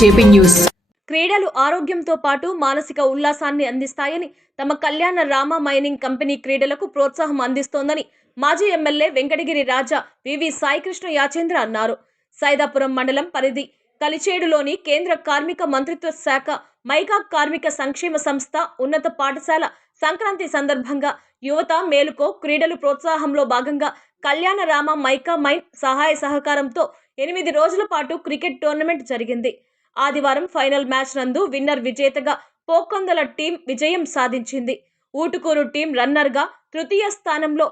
JP news. క్రీడలు ఆరోగ్యంతో పాటు మానసిక ఉల్లాసాన్ని అందిస్తాయని తమ కళ్యాణ రామ మైనింగ్ కంపెనీ క్రీడలకు ప్రోత్సాహం అందిస్తోందని మాజీ ఎమ్మెల్యే వెంకటగిరి రాజా వివి సాయికృష్ణ యాచేంద్ర అన్నారు. సైదాపురం మండలం పరిధి కలిచేడులోని కేంద్ర కార్మిక మంత్రిత్వ శాఖ మైకా కార్మిక సంక్షేమ సంస్థ ఉన్నత పాఠశాల సంక్రాంతి సందర్భంగా యువత మేలుకో క్రీడలు ప్రోత్సాహంలో భాగంగా కళ్యాణ రామ మైకా మైన్ సహాయ సహకారంతో 8 రోజుల పాటు క్రికెట్ టోర్నమెంట్ జరిగింది. ఆదివారం ఫైనల్ మ్యాచ్ నందు విన్నర్ విజేతగా పోకొందల టీం విజయం సాధించింది. ఊటుకూరు టీం రన్నర్గా తృతీయ స్థానంలో,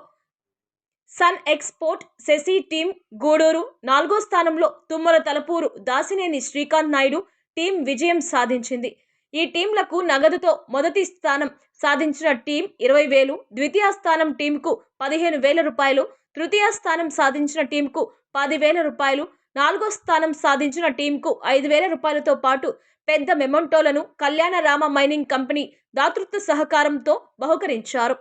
Sun Export Sashi team Guduru 4వ స్థానంలో, తుమ్మల తలపూరు దాసినేని శ్రీకాంత్ నాయుడు టీం విజయం సాధించింది. ఈ టీంలకు నగదుతో మొదటి స్థానం సాధించిన టీం 20,000, ద్వితీయ స్థానం టీంకు 15,000 రూపాయలు, తృతీయ స్థానం సాధించిన టీంకు 10,000 రూపాయలు, 4వ స్థానం సాధించిన టీంకు 5,000 రూపాయలతో పాటు పెద్ద మెమొంటోలను కళ్యాణ రామ మైనింగ్ కంపెనీ దాతృత్వ సహకారంతో బహుకరించారు.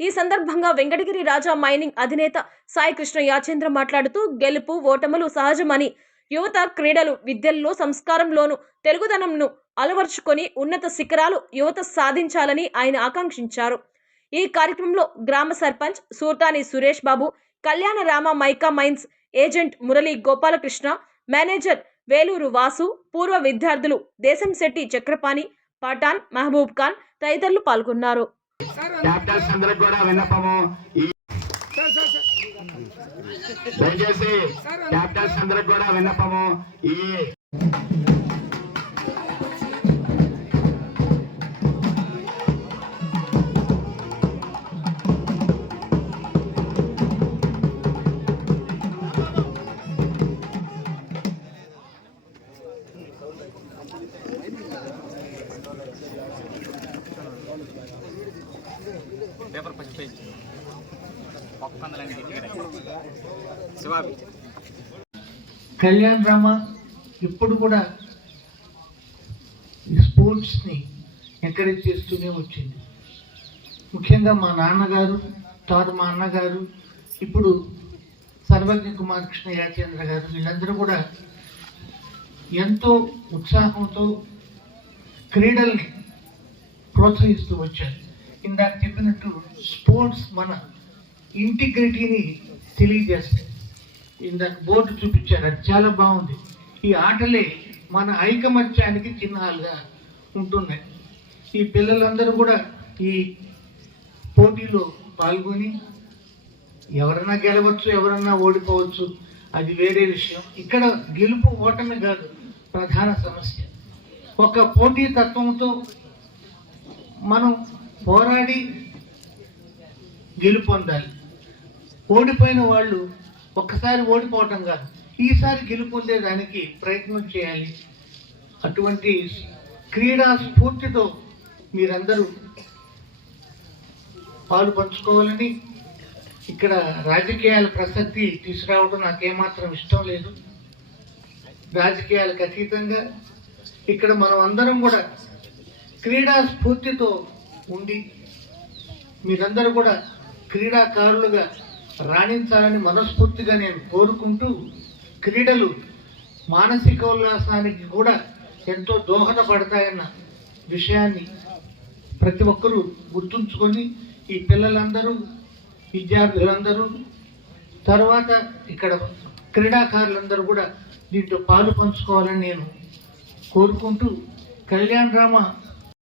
ఈ సందర్భంగా వెంకటగిరి రాజా మైనింగ్ అధినేత సాయికృష్ణ యాచేంద్ర మాట్లాడుతూ, గెలుపు ఓటములు సహజమని, యువత క్రీడలు విద్యల్లో సంస్కారంలోనూ తెలుగుదనంను అలవర్చుకొని ఉన్నత శిఖరాలు యువత సాధించాలని ఆయన ఆకాంక్షించారు. ఈ కార్యక్రమంలో గ్రామ sarpanch Surthani Suresh Babu, Kalyana Rama mica mines agent Murali Gopalakrishna, manager Veluru Vasu, పూర్వ విద్యార్థులు దేశంశెట్టి చక్రపాణి, పఠాన్, మహబూబ్ ఖాన్ తదితరులు పాల్గొన్నారు. Paper first page Kalyan Rama ఇప్పుడు కూడా స్పోర్ట్స్ని ఎంకరేజ్ చేస్తూనే వచ్చింది. ముఖ్యంగా మా నాన్నగారు, తర్వాత మా అన్నగారు, ఇప్పుడు సర్వజ్ఞ కుమార్ కృష్ణ యాచేంద్ర గారు, వీళ్ళందరూ కూడా ఎంతో ఉత్సాహంతో క్రీడల్ని ప్రోత్సహిస్తూ వచ్చారు. ఇందాక చెప్పినట్టు స్పోర్ట్స్ మన ఇంటిగ్రిటీని తెలియజేస్తాయి. ఇందాక బోర్డు చూపించారు, అది చాలా బాగుంది. ఈ ఆటలే మన ఐకమత్యానికి చిహ్నాలుగా ఉంటున్నాయి. ఈ పిల్లలందరూ కూడా ఈ పోటీలో పాల్గొని ఎవరన్నా గెలవచ్చు, ఎవరన్నా ఓడిపోవచ్చు, అది వేరే విషయం. ఇక్కడ గెలుపు ఓటమి కాదు ప్రధాన సమస్య. ఒక పోటీ తత్వంతో మనం పోరాడి గెలుపొందాలి. ఓడిపోయిన వాళ్ళు ఒక్కసారి ఓడిపోవటం కాదు, ఈసారి గెలుపొందేదానికి ప్రయత్నం చేయాలి. అటువంటి క్రీడా స్ఫూర్తితో మీరందరూ పాలు పంచుకోవాలని, ఇక్కడ రాజకీయాల ప్రసక్తి తీసుకురావడం నాకేమాత్రం ఇష్టం లేదు. రాజకీయాలకు అతీతంగా ఇక్కడ మనం అందరం కూడా క్రీడా స్ఫూర్తితో ఉండి మీరందరూ కూడా క్రీడాకారులుగా రాణించాలని మనస్ఫూర్తిగా నేను కోరుకుంటూ, క్రీడలు మానసిక ఉల్లాసానికి కూడా ఎంతో దోహదపడతాయన్న విషయాన్ని ప్రతి ఒక్కరూ గుర్తుంచుకొని ఈ పిల్లలందరూ, విద్యార్థులందరూ, తర్వాత ఇక్కడ క్రీడాకారులందరూ కూడా దీంట్లో పాలు పంచుకోవాలని నేను కోరుకుంటూ, కళ్యాణ్ రామ